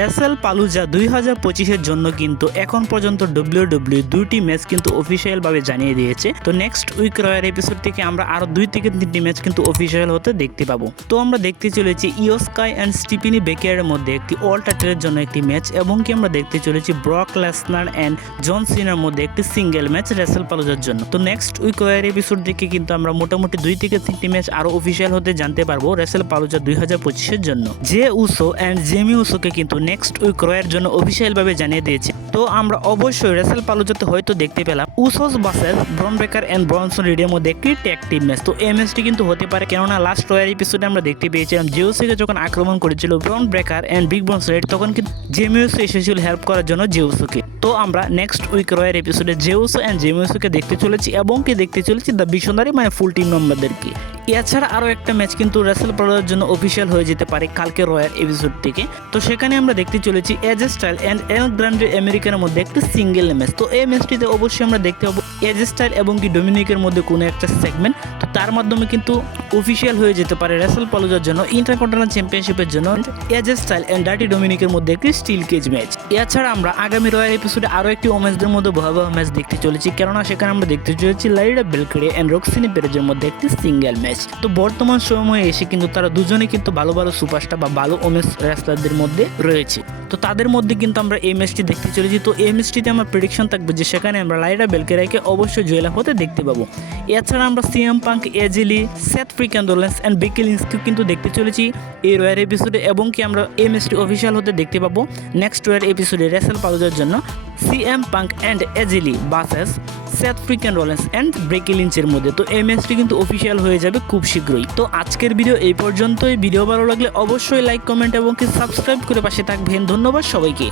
Rachel পালুজা 2025-এর জন্য কিন্তু এখন পর্যন্ত WWE দুইটি ম্যাচ কিন্তু অফিসিয়ালভাবে জানিয়ে দিয়েছে। তো নেক্সট উইক রয়ার এপিসোড থেকে আমরা আরো 2 থেকে 3টি ম্যাচ কিন্তু অফিসিয়াল হতে দেখতে পাবো। তো আমরা দেখতে চলেছি ইয়ো স্কাই অ্যান্ড স্টিফেনি বেকিয়ারের মধ্যে একটি অল টাইটেলের জন্য একটি ম্যাচ, এবং কি আমরা দেখতে চলেছি ব্রক লেসনার অ্যান্ড জন সিনার মধ্যে একটি সিঙ্গেল ম্যাচ রেসেল পালুজার জন্য। তো নেক্সট উইক রয়ার এপিসোড থেকে কিন্তু আমরা মোটামুটি 2 থেকে 3টি ম্যাচ আরো অফিসিয়াল হতে জানতে পারবো রেসেল পালুজা 2025-এর জন্য। জে উসো অ্যান্ড জেমি উসোকে কিন্তু নেক্সট উইক রয়ার জন্য অফিসিয়াল ভাবে জানিয়ে দিয়েছে। তো আমরা অবশ্যই রেসেল পালুজাতে হয়তো দেখতে পেলাম Usos versus Bron Breakker and Bronson রিডের মধ্যে একটি ট্যাগ টিম ম্যাচ। তো এই ম্যাচটি কিন্তু হতে পারে, কেননা লাস্ট রয়ার এপিসোডে আমরা দেখতে পেয়েছিলাম জেউসোকে যখন আক্রমণ করেছিল Bron Breakker and Big Bronson Reed, তখন কিন্তু জেমি উসো এসেছিল হেল্প করার জন্য জেউসোকে। তো আমরা নেক্সট উইক রয়ার এপিসোডে জেউসো এন্ড জেমি উসোকে দেখতে চলেছি, এবং কি দেখতে চলেছি দ্য বিশনারি মানে ফুল টিম মেম্বারদেরকে। এছাড়া আরও একটা ম্যাচ কিন্তু রেসেল পালুজার জন্য অফিসিয়াল হয়ে যেতে পারে কালকে রয়ার এপিসোড থেকে। তো সেখানে আমরা দেখতে চলেছি এজে স্টাইল অ্যান্ড এল গ্র্যান্ডে আমেরিকার মধ্যে একটি সিঙ্গেল ম্যাচ। তো এই ম্যাচটিতে অবশ্যই আমরা দেখতে পাবো এজে স্টাইল এবং কি ডোমিনিকের মধ্যে কোনো একটা সেগমেন্ট। তো তার মাধ্যমে কিন্তু অফিসিয়াল হয়ে যেতে পারে রেসেল পালুজার জন্য ইন্টারকন্টিনেন্টাল চ্যাম্পিয়নশিপের জন্য এজে স্টাইল অ্যান্ড ডার্টি ডোমিনিকের মধ্যে একটি স্টিল কেজ ম্যাচ। এছাড়া আমরা আগামী রয়ার এপিসোডে আরও একটি ওমেন্সদের মধ্যে ভয়াবহ ম্যাচ দেখতে চলেছি, কেননা সেখানে আমরা দেখতে চলেছি লাইরা বেলকেরে অ্যান্ড রক্সিনি পেরেজের মধ্যে একটি সিঙ্গেল ম্যাচ। তো বর্তমান সময়ে এসে কিন্তু তারা দুজনে কিন্তু ভালো ভালো সুপারস্টার বা ভালো ওমেন্স রেসলারদের মধ্যে রয়েছে। তো তাদের মধ্যে কিন্তু আমরা এই ম্যাচটি দেখতে চলেছি। তো এই ম্যাচটিতে আমার প্রেডিকশন থাকবে যে সেখানে আমরা লাইরা বেলকেরাকে অবশ্যই জয়লাভ হতে দেখতে পাবো। এছাড়া আমরা CM Punk, AJ Lee, Seth freaking Rollins and Becky লিঞ্চকে কিন্তু দেখতে চলেছি এই রয়ার এপিসোডে, এবং কি আমরা এই ম্যাচটি অফিসিয়াল হতে দেখতে পাবো নেক্সট রয়ার এপিসোডে রেসেল পালুজার জন্য CM Punk and AJ Lee versus Seth freaking Rollins and Becky লিঞ্চের মধ্যে। তো এই ম্যাচটি কিন্তু অফিসিয়াল হয়ে যাবে খুব শীঘ্রই। তো আজকের ভিডিও এই পর্যন্তই। ভিডিও ভালো লাগলে অবশ্যই লাইক, কমেন্ট এবং কি সাবস্ক্রাইব করে পাশে থাকবেন। ধন্যবাদ সবাইকে।